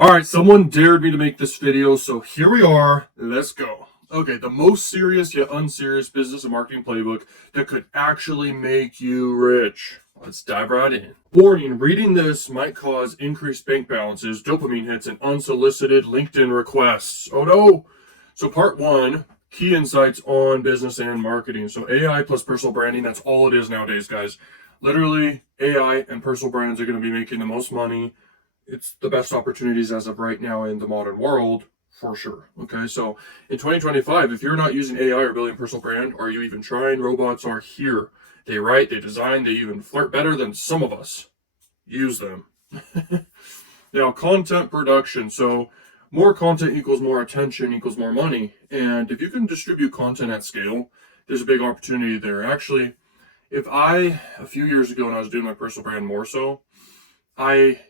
All right, someone dared me to make this video, so here we are. Let's go. Okay, the most serious yet unserious business and marketing playbook that could actually make you rich. Let's dive right in. Warning, reading this might cause increased bank balances, dopamine hits, and unsolicited LinkedIn requests. Oh no! So part one, key insights on business and marketing. So AI plus personal branding, that's all it is nowadays, guys. Literally, AI and personal brands are going to be making the most money. It's the best opportunities as of right now in the modern world, for sure. Okay, so in 2025, if you're not using AI or building a personal brand, are you even trying? Robots are here. They write, they design, they even flirt better than some of us. Use them. Now, content production. So more content equals more attention equals more money. And if you can distribute content at scale, there's a big opportunity there. Actually, a few years ago when I was doing my personal brand more so, I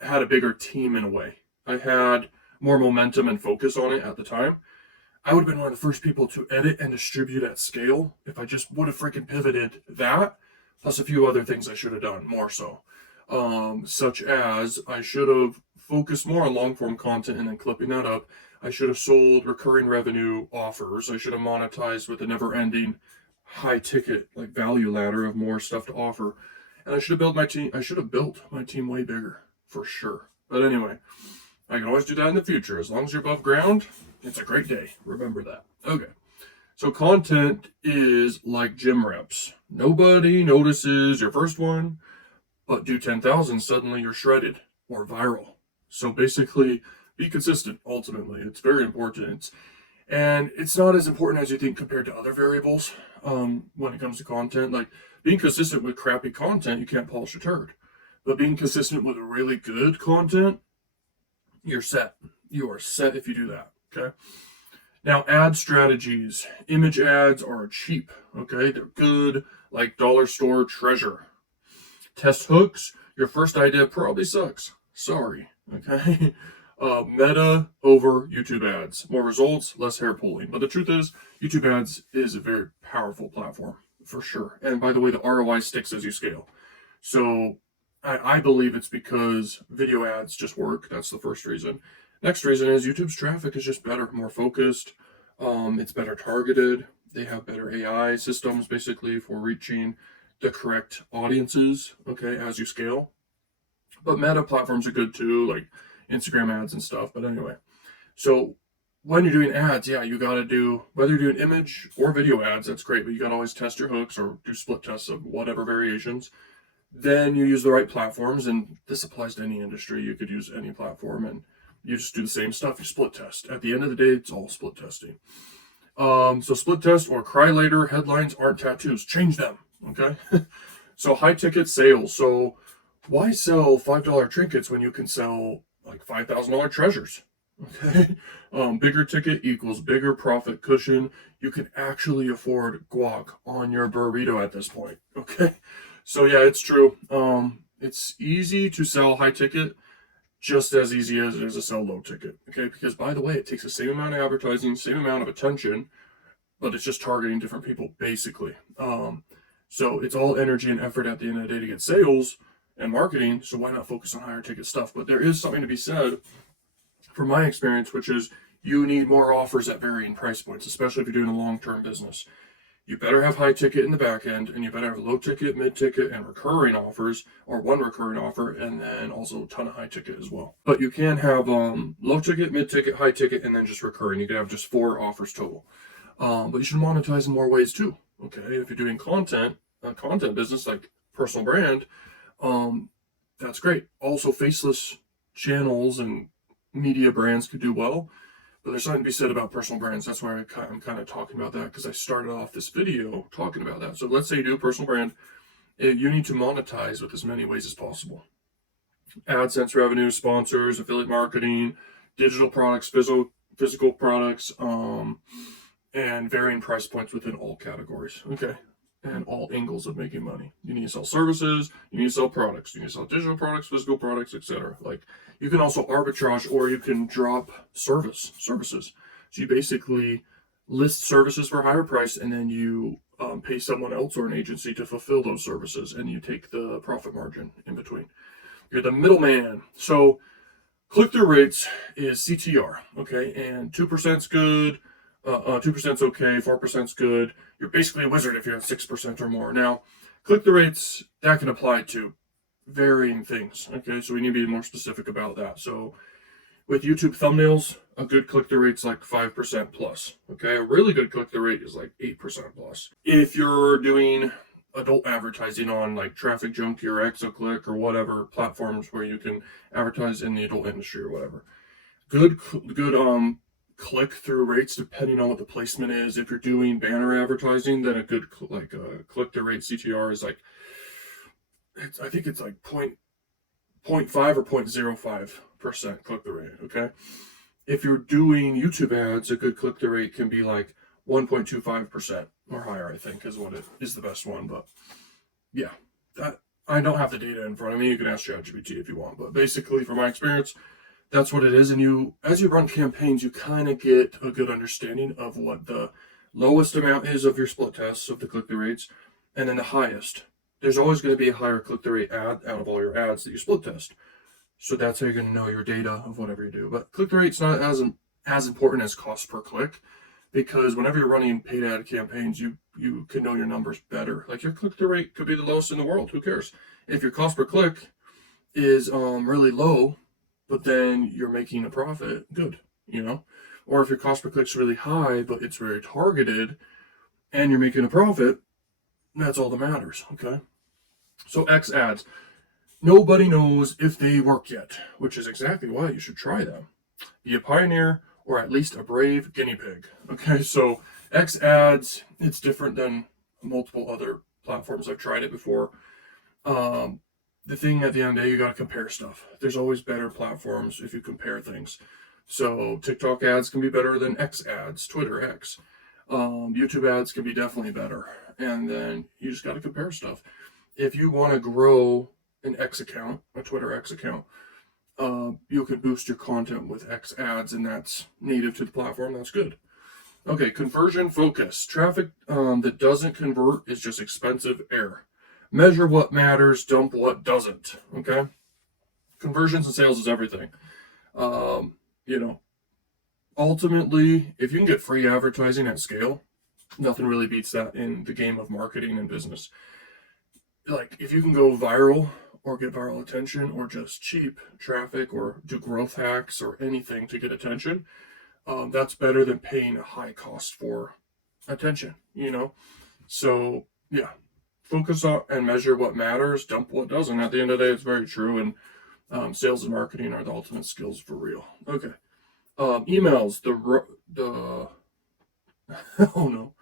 had a bigger team in a way. I had more momentum and focus on it at the time. I would have been one of the first people to edit and distribute at scale if I just would have freaking pivoted that, plus a few other things I should have done more so. Such as I should have focused more on long form content and then clipping that up. I should have sold recurring revenue offers. I should have monetized with a never ending high ticket like value ladder of more stuff to offer. And I should have built my team way bigger. For sure. But anyway, I can always do that in the future. As long as you're above ground, it's a great day. Remember that. Okay. So content is like gym reps. Nobody notices your first one, but do 10,000, suddenly you're shredded or viral. So basically, be consistent, ultimately. It's very important. And it's not as important as you think compared to other variables when it comes to content. Like being consistent with crappy content, you can't polish a turd. But being consistent with really good content, you're set. You are set if you do that. Okay. Now, ad strategies. Image ads are cheap. Okay. They're good, like dollar store treasure. Test hooks. Your first idea probably sucks. Sorry. Okay. Meta over YouTube ads. More results, less hair pulling. But the truth is, YouTube ads is a very powerful platform for sure. And by the way, the ROI sticks as you scale. So I believe it's because video ads just work. That's the first reason. Next reason is YouTube's traffic is just better, more focused. It's better targeted. They have better AI systems basically for reaching the correct audiences, okay, as you scale. But meta platforms are good too, like Instagram ads and stuff. But anyway, so when you're doing ads, yeah, you got to do, whether you're doing image or video ads, that's great, but you got to always test your hooks or do split tests of whatever variations. Then you use the right platforms, and this applies to any industry. You could use any platform, and you just do the same stuff. You split test. At the end of the day, it's all split testing. So split test or cry later headlines aren't tattoos. Change them, okay? So high ticket sales. So why sell $5 trinkets when you can sell like $5,000 treasures? Okay. Bigger ticket equals bigger profit cushion. You can actually afford guac on your burrito at this point, okay? So yeah, it's true. It's easy to sell high ticket, just as easy as it is to sell low ticket. Okay, because by the way, it takes the same amount of advertising, same amount of attention, but it's just targeting different people basically. So it's all energy and effort at the end of the day to get sales and marketing. So why not focus on higher ticket stuff? But there is something to be said from my experience, which is you need more offers at varying price points, especially if you're doing a long-term business. You better have high ticket in the back end, and you better have low ticket, mid ticket, and recurring offers, or one recurring offer, and then also a ton of high ticket as well. But you can have low ticket, mid ticket, high ticket, and then just recurring. You can have just 4 offers total. But you should monetize in more ways too. Okay, if you're doing content, a content business like personal brand, that's great. Also, faceless channels and media brands could do well. But there's something to be said about personal brands. That's why I'm kind of talking about that, because I started off this video talking about that. So let's say you do a personal brand. You need to monetize with as many ways as possible. AdSense revenue, sponsors, affiliate marketing, digital products, physical products, and varying price points within all categories. Okay. And all angles of making money. You need to sell services, you need to sell products, you need to sell digital products, physical products, etc. Like you can also arbitrage, or you can drop services. So you basically list services for a higher price, and then you pay someone else or an agency to fulfill those services, and you take the profit margin in between. You're the middleman. So Click-through rates is CTR, okay? And 2% is good, 2% is okay, 4% is good. You're basically a wizard if you're at 6% or more. Now, click-through rates, that can apply to varying things, okay? So we need to be more specific about that. So with YouTube thumbnails, a good click-through rate's like 5% plus, okay? A really good click-through rate is like 8% plus. If you're doing adult advertising on like Traffic Junkie or Exoclick or whatever platforms where you can advertise in the adult industry or whatever, good click-through rates depending on what the placement is. If you're doing banner advertising, then a good click-through rate CTR is like, I think it's like 0.5 or 0.05% click-through rate, okay? If you're doing YouTube ads, a good click-through rate can be like 1.25% or higher, I think, is what it is, the best one. But yeah, that, I don't have the data in front of me. You can ask ChatGPT if you want. But basically, from my experience, that's what it is. And as you run campaigns, you kind of get a good understanding of what the lowest amount is of your split tests of the click-through rates, and then the highest. There's always going to be a higher click-through rate ad out of all your ads that you split test. So that's how you're going to know your data of whatever you do. But click-through rate's not as important as cost per click, because whenever you're running paid ad campaigns, you can know your numbers better. Like your click-through rate could be the lowest in the world. Who cares? If your cost per click is really low, but then you're making a profit, good, you know? Or if your cost per click's really high, but it's very targeted and you're making a profit, that's all that matters, okay? So X ads. Nobody knows if they work yet, which is exactly why you should try them. Be a pioneer or at least a brave guinea pig. Okay, so X ads, it's different than multiple other platforms. I've tried it before. The thing at the end of the day, you got to compare stuff. There's always better platforms if you compare things. So TikTok ads can be better than X ads, Twitter X. YouTube ads can be definitely better. And then you just got to compare stuff. If you want to grow an X account, a Twitter X account, you can boost your content with X ads, and that's native to the platform. That's good. Okay, conversion focus. Traffic that doesn't convert is just expensive air. Measure what matters, dump what doesn't. Okay, conversions and sales is everything. Ultimately, if you can get free advertising at scale, nothing really beats that in the game of marketing and business. Like if you can go viral or get viral attention or just cheap traffic or do growth hacks or anything to get attention, that's better than paying a high cost for attention, So yeah, focus on and measure what matters, dump what doesn't. At the end of the day, it's very true. And sales and marketing are the ultimate skills for real. Okay. Emails, oh no.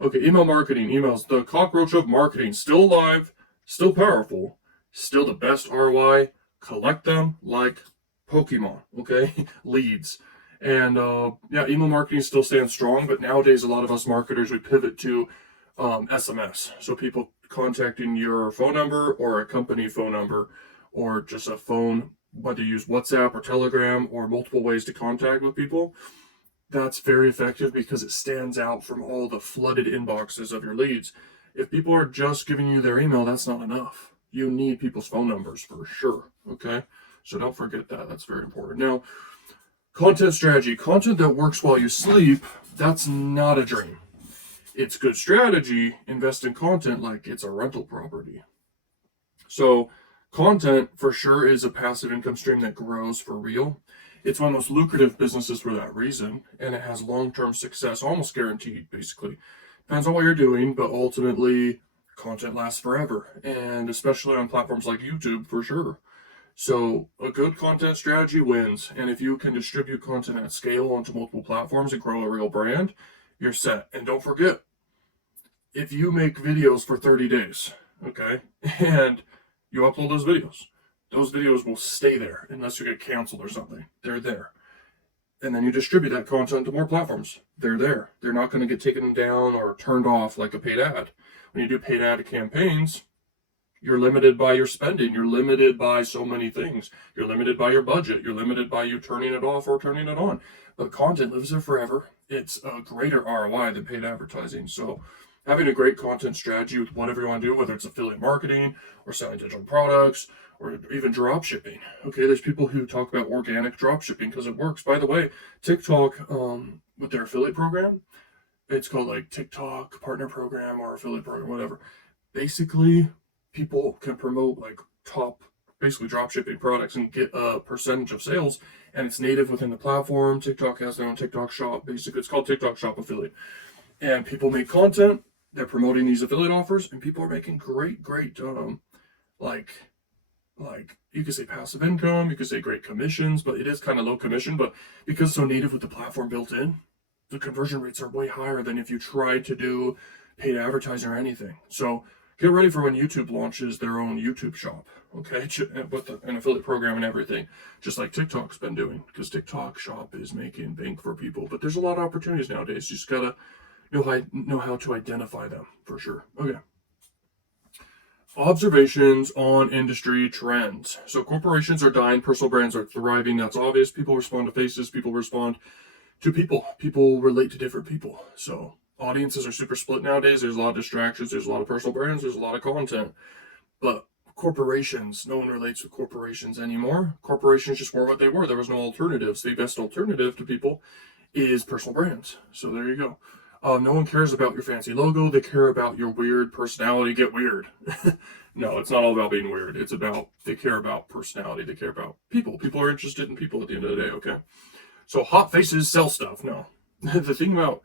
Okay, email marketing, emails, the cockroach of marketing, still alive, still powerful, still the best ROI. Collect them like Pokemon, okay? Leads. And email marketing still stands strong, but nowadays a lot of us marketers, we pivot to SMS. So people contacting your phone number or a company phone number or just a phone, whether you use WhatsApp or Telegram or multiple ways to contact with people. That's very effective because it stands out from all the flooded inboxes of your leads. If people are just giving you their email, that's not enough. You need people's phone numbers for sure, okay? So don't forget that. That's very important. Now, content strategy. Content that works while you sleep, that's not a dream. It's good strategy. Invest in content like it's a rental property. So content for sure is a passive income stream that grows for real. It's one of the most lucrative businesses for that reason, and it has long-term success, almost guaranteed, basically. Depends on what you're doing, but ultimately, content lasts forever, and especially on platforms like YouTube, for sure. So a good content strategy wins, and if you can distribute content at scale onto multiple platforms and grow a real brand, you're set. And don't forget, if you make videos for 30 days, okay, and you upload those videos will stay there unless you get canceled or something. They're there. And then you distribute that content to more platforms. They're there. They're not going to get taken down or turned off like a paid ad. When you do paid ad campaigns, you're limited by your spending. You're limited by so many things. You're limited by your budget. You're limited by you turning it off or turning it on. But content lives there forever. It's a greater ROI than paid advertising. So having a great content strategy with whatever you want to do, whether it's affiliate marketing or selling digital products or even drop shipping. Okay, there's people who talk about organic drop shipping because it works. By the way, TikTok, with their affiliate program, it's called like TikTok partner program or affiliate program, whatever. Basically, people can promote like top, basically drop shipping products and get a percentage of sales, and it's native within the platform. TikTok has their own TikTok shop. Basically, it's called TikTok Shop Affiliate, and people make content. They're promoting these affiliate offers, and people are making great, like you could say passive income, you could say great commissions, but it is kind of low commission. But because it's so native with the platform built in, the conversion rates are way higher than if you tried to do paid advertising or anything. So get ready for when YouTube launches their own YouTube shop, okay, with an affiliate program and everything, just like TikTok's been doing, because TikTok shop is making bank for people. But there's a lot of opportunities nowadays. You just gotta know how to identify them for sure. Okay. Observations on industry trends. So corporations are dying, personal brands are thriving. That's obvious. People respond to faces, people respond to people. People relate to different people. So audiences are super split nowadays. There's a lot of distractions. There's a lot of personal brands. There's a lot of content. But corporations, no one relates with corporations anymore. Corporations just were what they were. There was no alternatives. The best alternative to people is personal brands. So there you go. No one cares about your fancy logo. They care about your weird personality. Get weird. No, it's not all about being weird. It's about, they care about personality. They care about people. People are interested in people at the end of the day, okay? So hot faces sell stuff. No. The thing about,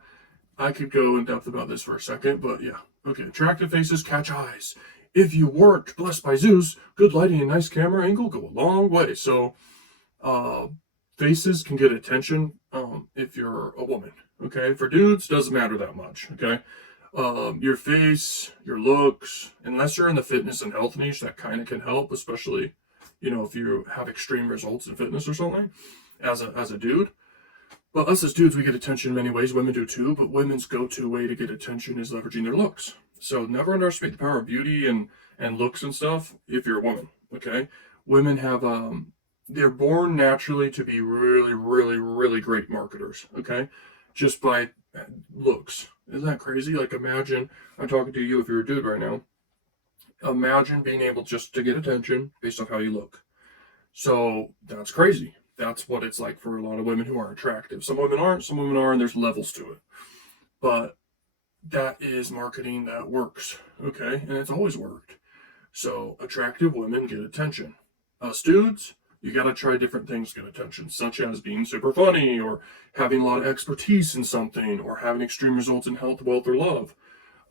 I could go in depth about this for a second, but yeah. Okay, attractive faces catch eyes. If you weren't blessed by Zeus, good lighting and nice camera angle go a long way. So, faces can get attention if you're a woman. Okay, for dudes, doesn't matter that much. Okay, your face, your looks, unless you're in the fitness and health niche, that kind of can help, especially, if you have extreme results in fitness or something, as a dude. But us as dudes, we get attention in many ways. Women do too, but women's go-to way to get attention is leveraging their looks. So never underestimate the power of beauty and looks and stuff if you're a woman. Okay, women have they're born naturally to be really great marketers. Okay, just by looks. Isn't that crazy? Like, imagine, I'm talking to you if you're a dude right now. Imagine being able just to get attention based on how you look. So that's crazy. That's what it's like for a lot of women who are attractive. Some women aren't, some women are, and there's levels to it. But that is marketing that works. Okay, and it's always worked. So attractive women get attention. Us dudes, you got to try different things to get attention, such as being super funny, or having a lot of expertise in something, or having extreme results in health, wealth, or love.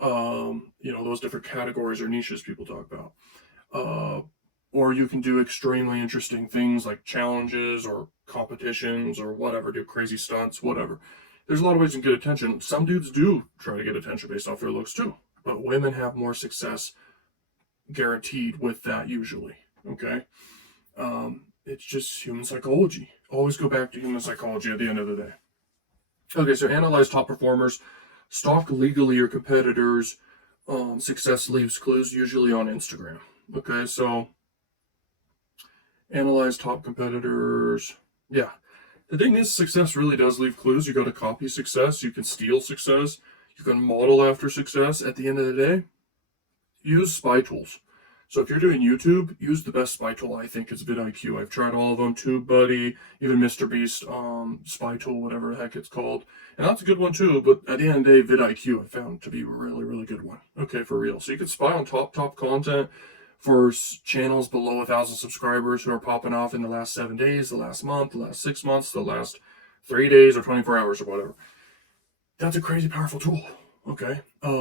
Those different categories or niches people talk about. Or you can do extremely interesting things like challenges or competitions or whatever, do crazy stunts, whatever. There's a lot of ways you can get attention. Some dudes do try to get attention based off their looks too, but women have more success guaranteed with that usually. Okay. It's just human psychology. Always go back to human psychology at the end of the day. Okay, so analyze top performers. Stalk legally your competitors. Success leaves clues, usually on Instagram. Okay, so analyze top competitors. Yeah. The thing is, success really does leave clues. You got to copy success. You can steal success. You can model after success. At the end of the day, use spy tools. So if you're doing YouTube, use the best spy tool I think is vidIQ. I've tried all of them, TubeBuddy, even MrBeast, spy tool, whatever the heck it's called. And that's a good one too, but at the end of the day, vidIQ I found to be a really good one. Okay, for real. So you can spy on top content for channels below 1,000 subscribers who are popping off in the last 7 days, the last month, the last 6 months, the last 3 days or 24 hours or whatever. That's a crazy powerful tool. Okay.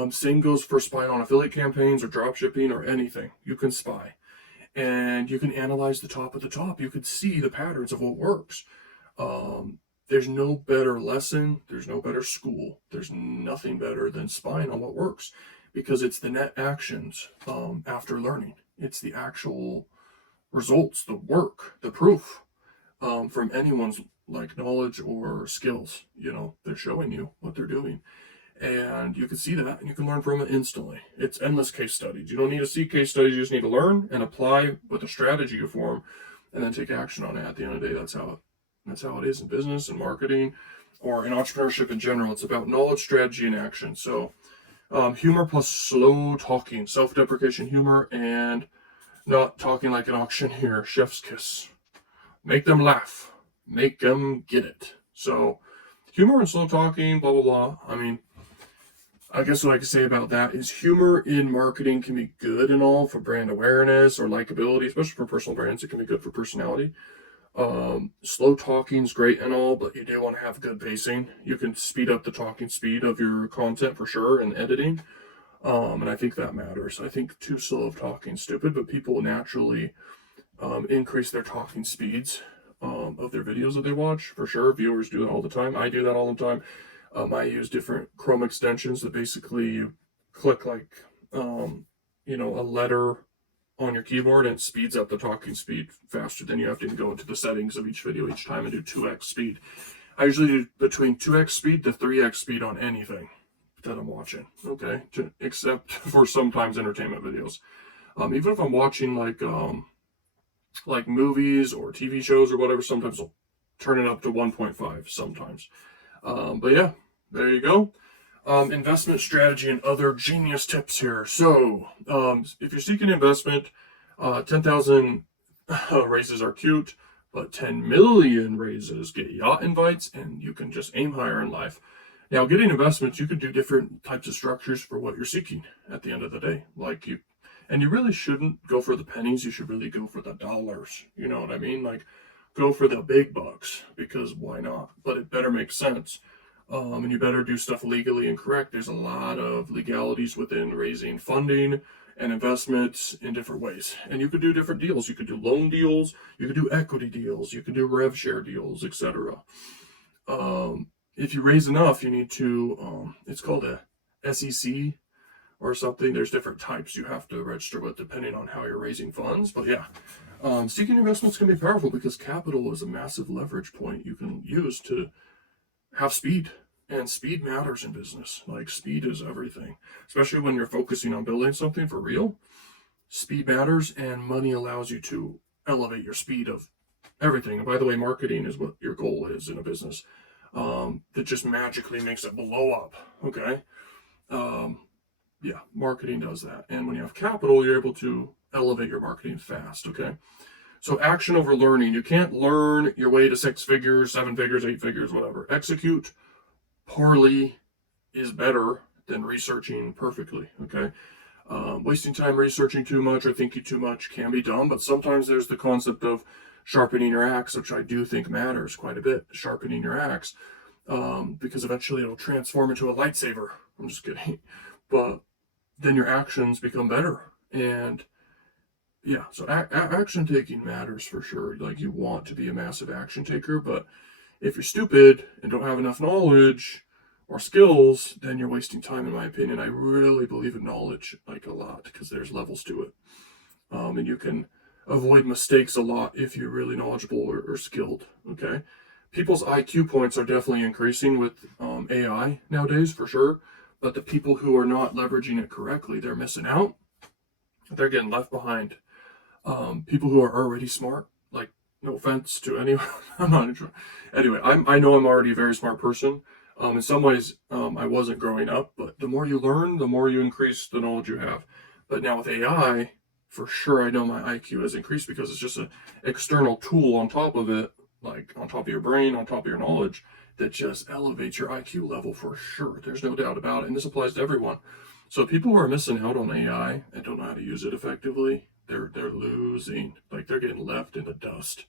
Same goes for spying on affiliate campaigns or drop shipping or anything. You can spy, and you can analyze the top of the top. You can see the patterns of what works. There's no better lesson. There's no better school. There's nothing better than spying on what works, because it's the net actions after learning. It's the actual results, the work, the proof from anyone's knowledge or skills. They're showing you what they're doing. And you can see that, and you can learn from it instantly. It's endless case studies. You don't need to see case studies. You just need to learn and apply with a strategy you form, and then take action on it. At the end of the day, that's how it is in business and marketing, or in entrepreneurship in general. It's about knowledge, strategy, and action. So humor plus slow talking, self-deprecation humor, and not talking like an auctioneer, chef's kiss. Make them laugh. Make them get it. So, humor and slow talking, blah, blah, blah. I mean, I guess what I could say about that is humor in marketing can be good and all for brand awareness or likability, especially for personal brands. It can be good for personality. Slow talking is great and all, but you do want to have good pacing. You can speed up the talking speed of your content for sure and editing. And I think that matters. I think too slow of talking is stupid, but people naturally increase their talking speeds of their videos that they watch for sure. Viewers do that all the time. I do that all the time. I use different Chrome extensions that basically you click like, a letter on your keyboard and it speeds up the talking speed faster than you have to go into the settings of each video each time and do 2x speed. I usually do between 2x speed to 3x speed on anything that I'm watching, okay? Except for sometimes entertainment videos. Even if I'm watching like movies or TV shows or whatever, sometimes I'll turn it up to 1.5 sometimes. But yeah, there you go. Investment strategy and other genius tips here. So, if you're seeking investment, 10,000 raises are cute, but 10 million raises get yacht invites, and you can just aim higher in life. Now, getting investments, you could do different types of structures for what you're seeking at the end of the day. And you really shouldn't go for the pennies. You should really go for the dollars. You know what I mean? Like, go for the big bucks, because why not? But it better make sense. And you better do stuff legally and correct. There's a lot of legalities within raising funding and investments in different ways. And you could do different deals. You could do loan deals. You could do equity deals. You could do rev share deals, etc. If you raise enough, you need to, it's called a SEC or something. There's different types you have to register with depending on how you're raising funds. But yeah, seeking investments can be powerful because capital is a massive leverage point you can use to have speed. And speed matters in business. Like, speed is everything, especially when you're focusing on building something for real. Speed matters, and money allows you to elevate your speed of everything. And by the way, marketing is what your goal is in a business. That just magically makes it blow up. Okay. Yeah, marketing does that. And when you have capital, you're able to elevate your marketing fast. Okay. So action over learning. You can't learn your way to 6 figures, 7 figures, 8 figures, whatever. Execute poorly is better than researching perfectly. Okay. Wasting time researching too much or thinking too much can be dumb, but sometimes there's the concept of sharpening your axe, which I do think matters quite a bit. Sharpening your axe, because eventually it'll transform into a lightsaber. I'm just kidding. But then your actions become better. And yeah, so action taking matters for sure. Like, you want to be a massive action taker, but if you're stupid and don't have enough knowledge or skills, then you're wasting time, in my opinion. I really believe in knowledge, like, a lot, because there's levels to it. And you can avoid mistakes a lot if you're really knowledgeable or skilled, okay? People's IQ points are definitely increasing with AI nowadays, for sure. But the people who are not leveraging it correctly, they're missing out. They're getting left behind. People who are already smart, like, no offense to anyone, I'm not sure. Anyway, I know I'm already a very smart person. In some ways, I wasn't growing up, but the more you learn, the more you increase the knowledge you have. But now with AI, for sure, I know my IQ has increased because it's just an external tool on top of it, like on top of your brain, on top of your knowledge, that just elevates your IQ level for sure. There's no doubt about it. And this applies to everyone. So people who are missing out on AI and don't know how to use it effectively, they're losing. Like, they're getting left in the dust.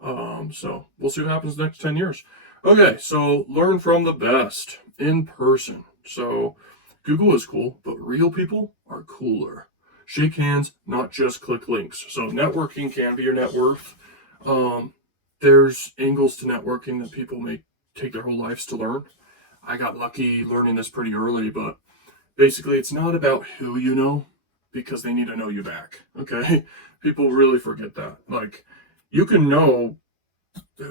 So we'll see what happens the next 10 years. Okay, so learn from the best in person. So Google is cool, but real people are cooler. Shake hands, not just click links. So networking can be your net worth. There's angles to networking that people may take their whole lives to learn. I got lucky learning this pretty early, but basically it's not about who you know, because they need to know you back. Okay. People really forget that. Like, you can know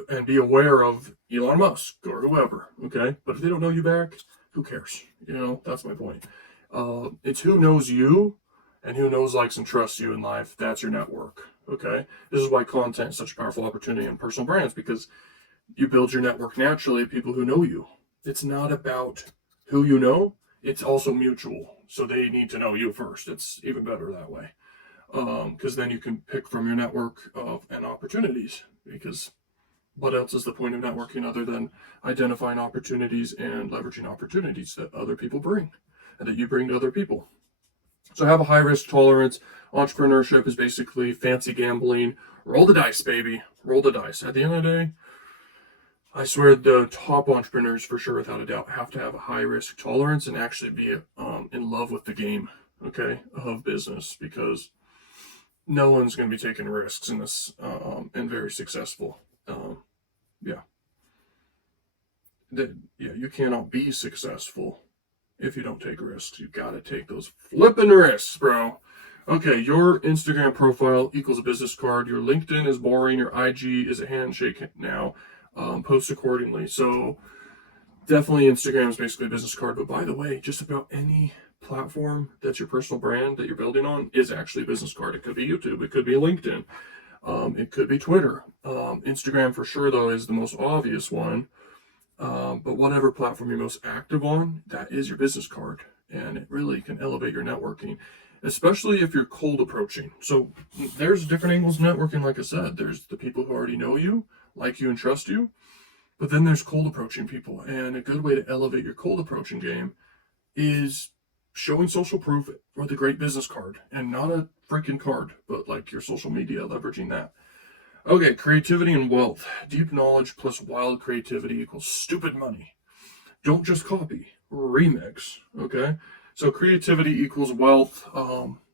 and be aware of Elon Musk or whoever. Okay. But if they don't know you back, who cares? That's my point. It's who knows you and who knows, likes, and trusts you in life. That's your network. Okay. This is why content is such a powerful opportunity in personal brands, because you build your network naturally of people who know you. It's not about who you know. It's also mutual. So they need to know you first. It's even better that way. because then you can pick from your network and opportunities. Because what else is the point of networking other than identifying opportunities and leveraging opportunities that other people bring and that you bring to other people? So have a high risk tolerance. Entrepreneurship is basically fancy gambling. Roll the dice, baby. Roll the dice. At the end of the day, I swear the top entrepreneurs, for sure, without a doubt, have to have a high risk tolerance and actually be in love with the game, okay, of business, because no one's going to be taking risks in this and very successful. Yeah. You cannot be successful if you don't take risks. You got to take those flipping risks, bro. Okay, your Instagram profile equals a business card. Your LinkedIn is boring. Your IG is a handshake now. Post accordingly. So definitely Instagram is basically a business card. But by the way, just about any platform that's your personal brand that you're building on is actually a business card. It could be YouTube. It could be LinkedIn. It could be Twitter. Instagram for sure, though, is the most obvious one. But whatever platform you're most active on, that is your business card. And it really can elevate your networking, especially if you're cold approaching. So there's different angles of networking, like I said. There's the people who already know you, like you, and trust you. But then there's cold approaching people. And a good way to elevate your cold approaching game is showing social proof with a great business card. And not a freaking card, but like your social media, leveraging that. Okay, creativity and wealth. Deep knowledge plus wild creativity equals stupid money. Don't just copy, remix, okay? So creativity equals wealth.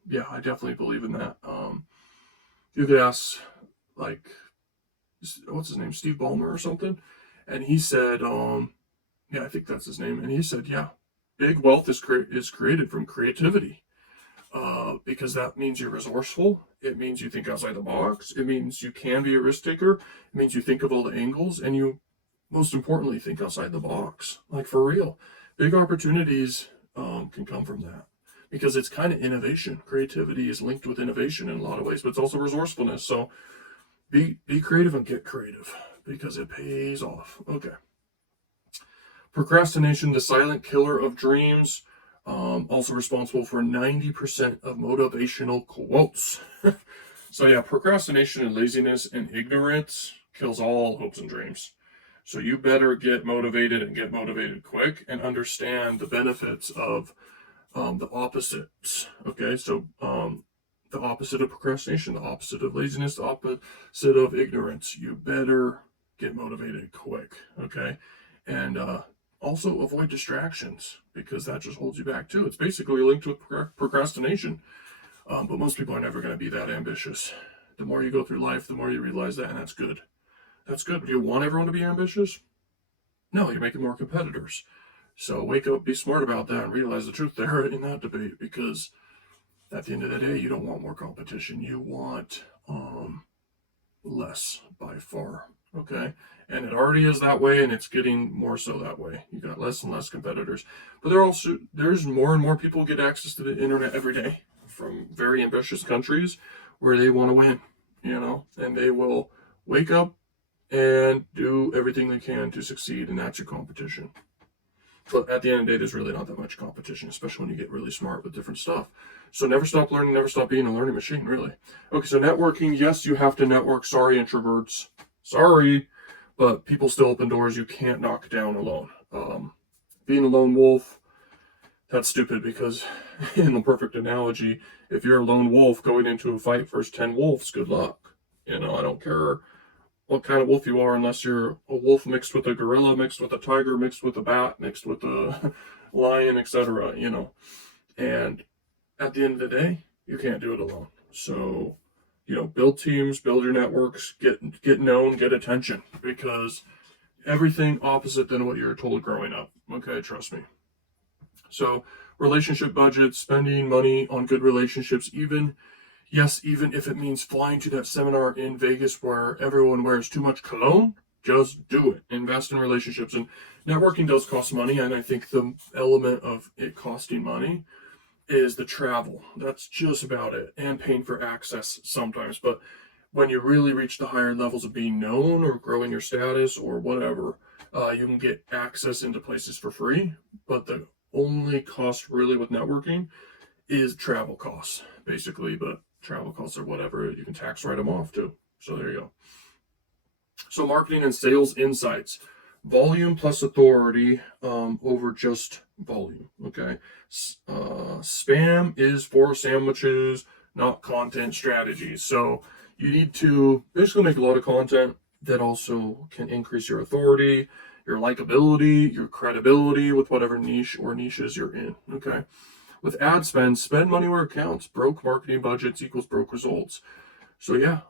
Yeah, I definitely believe in that. You could ask, like, what's his name, Steve Ballmer or something? And he said, yeah, I think that's his name. And he said, yeah, big wealth is created from creativity. Because that means you're resourceful. It means you think outside the box. It means you can be a risk taker. It means you think of all the angles, and you, most importantly, think outside the box. Like, for real. Big opportunities can come from that, because it's kind of innovation. Creativity is linked with innovation in a lot of ways, but it's also resourcefulness. So be creative and get creative, because it pays off. Okay. Procrastination, the silent killer of dreams. Also responsible for 90% of motivational quotes. So yeah, procrastination and laziness and ignorance kills all hopes and dreams. So you better get motivated and get motivated quick and understand the benefits of the opposites. Okay, so the opposite of procrastination, the opposite of laziness, the opposite of ignorance. You better get motivated quick. Okay, and also avoid distractions, because that just holds you back too. It's basically linked with procrastination. But most people are never going to be that ambitious. The more you go through life, the more you realize that, and that's good. That's good. Do you want everyone to be ambitious? No, you're making more competitors. So wake up, be smart about that, and realize the truth there in that debate, because at the end of the day, you don't want more competition. You want less by far. Okay, and it already is that way, and it's getting more so that way. You got less and less competitors, but there's more and more people get access to the internet every day from very ambitious countries where they want to win, and they will wake up and do everything they can to succeed, and that's your competition. But at the end of the day, there's really not that much competition, especially when you get really smart with different stuff. So never stop learning, never stop being a learning machine, really. Okay, so networking, yes, you have to network. Sorry, introverts. Sorry, but people still open doors you can't knock down alone. Being a lone wolf, that's stupid, because in the perfect analogy, if you're a lone wolf going into a fight versus 10 wolves, good luck. I don't care what kind of wolf you are, unless you're a wolf mixed with a gorilla, mixed with a tiger, mixed with a bat, mixed with a lion, etc. And at the end of the day, you can't do it alone. So, build teams, build your networks, get known, get attention, because everything opposite than what you were told growing up. Okay, trust me. So, relationship budgets, spending money on good relationships, even if it means flying to that seminar in Vegas where everyone wears too much cologne, just do it. Invest in relationships. And networking does cost money, and I think the element of it costing money is the travel. That's just about it. And paying for access sometimes. But when you really reach the higher levels of being known or growing your status or whatever, you can get access into places for free. But the only cost really with networking is travel costs, basically. But travel costs or whatever, you can tax write them off too. So there you go. So marketing and sales insights. Volume plus authority over just volume. Okay. Spam is for sandwiches, not content strategies. So you need to basically make a lot of content that also can increase your authority, your likability, your credibility with whatever niche or niches you're in. Okay. With ad spend, spend money where it counts. Broke marketing budgets equals broke results. So yeah,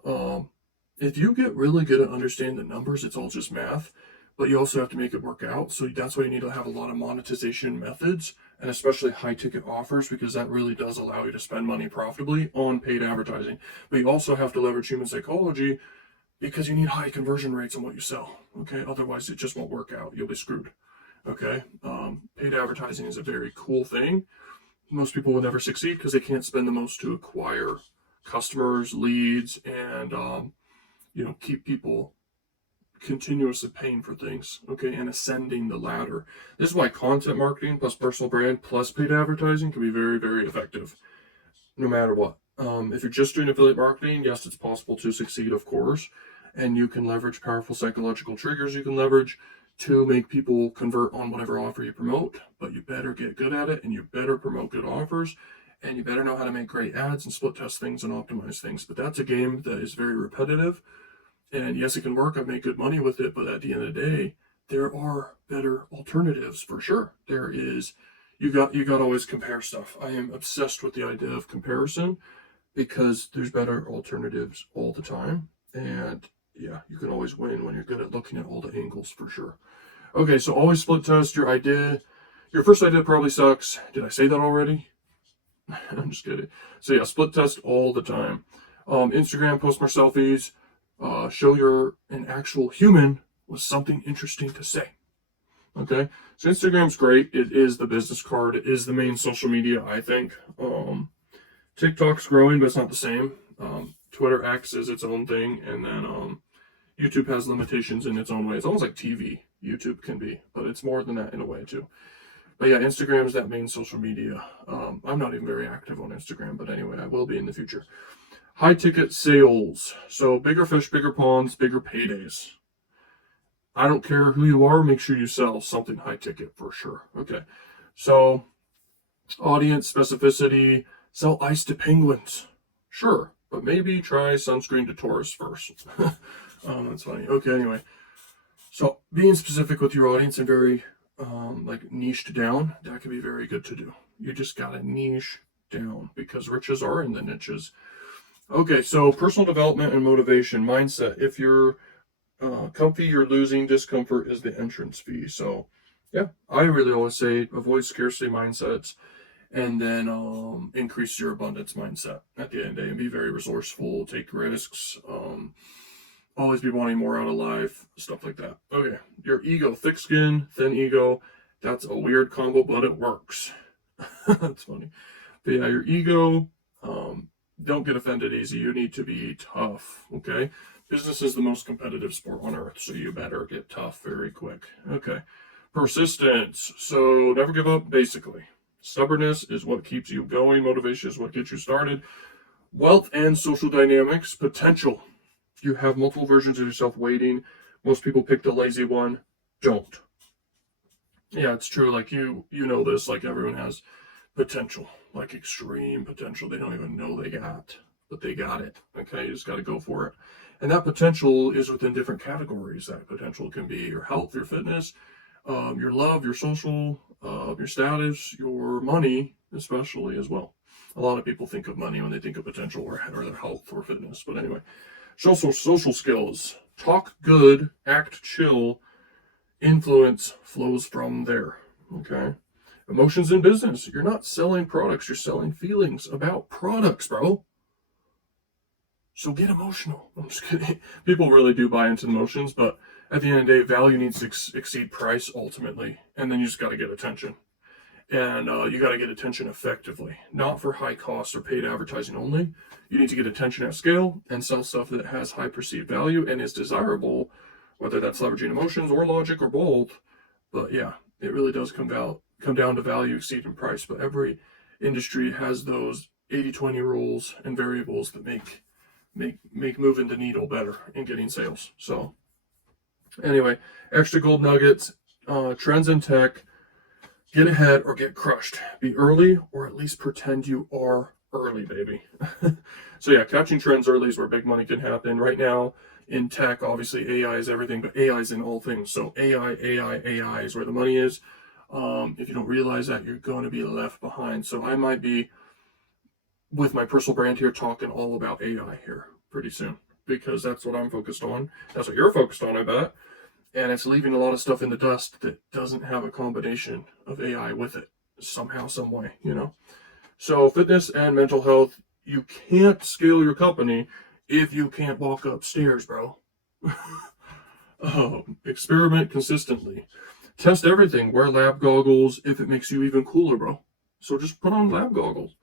if you get really good at understanding the numbers, it's all just math, but you also have to make it work out. So that's why you need to have a lot of monetization methods, and especially high ticket offers, because that really does allow you to spend money profitably on paid advertising. But you also have to leverage human psychology, because you need high conversion rates on what you sell. Okay, otherwise it just won't work out. You'll be screwed. Okay, paid advertising is a very cool thing. Most people will never succeed because they can't spend the most to acquire customers, leads, and keep people continuously paying for things, okay, and ascending the ladder. This is why content marketing plus personal brand plus paid advertising can be very, very effective, no matter what. If you're just doing affiliate marketing, yes, it's possible to succeed, of course, and you can leverage powerful psychological triggers you can leverage to make people convert on whatever offer you promote, but you better get good at it, and you better promote good offers, and you better know how to make great ads and split test things and optimize things. But that's a game that is very repetitive. And yes, it can work. I've made good money with it, but at the end of the day, there are better alternatives for sure. There is, you got to always compare stuff. I am obsessed with the idea of comparison because there's better alternatives all the time. And yeah, you can always win when you're good at looking at all the angles for sure. Okay, so always split test your idea. Your first idea probably sucks. Did I say that already? I'm just kidding. So yeah, split test all the time. Instagram, post more selfies. Show you're an actual human with something interesting to say. Okay, so Instagram's great. It is the business card. It is the main social media, I think. TikTok's growing, but it's not the same. Twitter X is its own thing, and then YouTube has limitations in its own way. It's almost like TV. YouTube can be, but it's more than that in a way too. But yeah, Instagram is that main social media. I'm not even very active on Instagram, but anyway, I will be in the future. High ticket sales. So bigger fish, bigger ponds, bigger paydays. I don't care who you are, make sure you sell something high ticket for sure. Okay. So audience specificity, sell ice to penguins. Sure, but maybe try sunscreen to tourists first. That's funny. Okay, anyway. So being specific with your audience and very niched down, that can be very good to do. You just gotta niche down because riches are in the niches. Okay, so personal development and motivation, mindset. If you're comfy, you're losing. Discomfort is the entrance fee. So, yeah, I really always say avoid scarcity mindsets and then increase your abundance mindset at the end of the day and be very resourceful, take risks, always be wanting more out of life, stuff like that. Okay, your ego, thick skin, thin ego. That's a weird combo, but it works. That's funny. But yeah, your ego, don't get offended easy. You need to be tough, okay? Business is the most competitive sport on earth, so you better get tough very quick. Okay. Persistence. So never give up, basically. Stubbornness is what keeps you going. Motivation is what gets you started. Wealth and social dynamics. Potential. You have multiple versions of yourself waiting. Most people pick the lazy one. Don't. Yeah, it's true. Like you know this, like everyone has potential, like extreme potential. They don't even know they got, but they got it. Okay, you just got to go for it. And that potential is within different categories. That potential can be your health, your fitness, your love, your social, your status, your money, especially as well. A lot of people think of money when they think of potential or their health or fitness. But anyway, social skills. Talk good, act chill. Influence flows from there. Okay. Emotions in business. You're not selling products, you're selling feelings about products, bro. So get emotional. I'm just kidding. People really do buy into the emotions, but at the end of the day, value needs to exceed price ultimately. And then you just got to get attention. And you got to get attention effectively, not for high cost or paid advertising only. You need to get attention at scale and sell stuff that has high perceived value and is desirable, whether that's leveraging emotions or logic or both. But yeah, it really does come down to value exceeding price. But every industry has those 80-20 rules and variables that make moving the needle better in getting sales. So anyway, extra gold nuggets, trends in tech, get ahead or get crushed. Be early, or at least pretend you are early, baby. So yeah, catching trends early is where big money can happen. Right now in tech, obviously AI is everything, but AI is in all things. So AI is where the money is. If you don't realize that, you're going to be left behind. So I might be, with my personal brand here, talking all about AI here pretty soon, because that's what I'm focused on. That's what you're focused on, I bet. And it's leaving a lot of stuff in the dust that doesn't have a combination of AI with it somehow, some way, you know? So fitness and mental health, you can't scale your company if you can't walk upstairs, bro. Experiment consistently. Test everything. Wear lab goggles if it makes you even cooler, bro. So just put on lab goggles.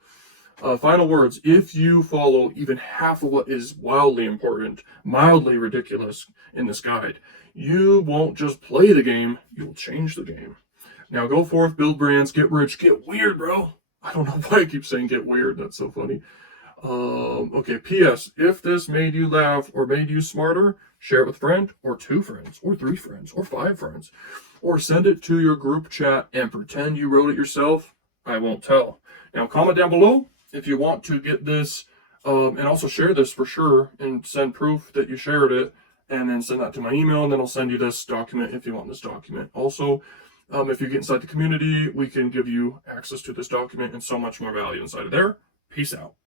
Final words. If you follow even half of what is wildly important, mildly ridiculous in this guide, you won't just play the game, you'll change the game. Now go forth, build brands, get rich, get weird, bro. I don't know why I keep saying get weird. That's so funny. Okay, P.S. If this made you laugh or made you smarter, share it with a friend, or 2 friends, or 3 friends, or 5 friends, or send it to your group chat and pretend you wrote it yourself. I won't tell. Now comment down below if you want to get this, and also share this for sure, and send proof that you shared it, and then send that to my email, and then I'll send you this document if you want this document. Also, if you get inside the community, we can give you access to this document and so much more value inside of there. Peace out.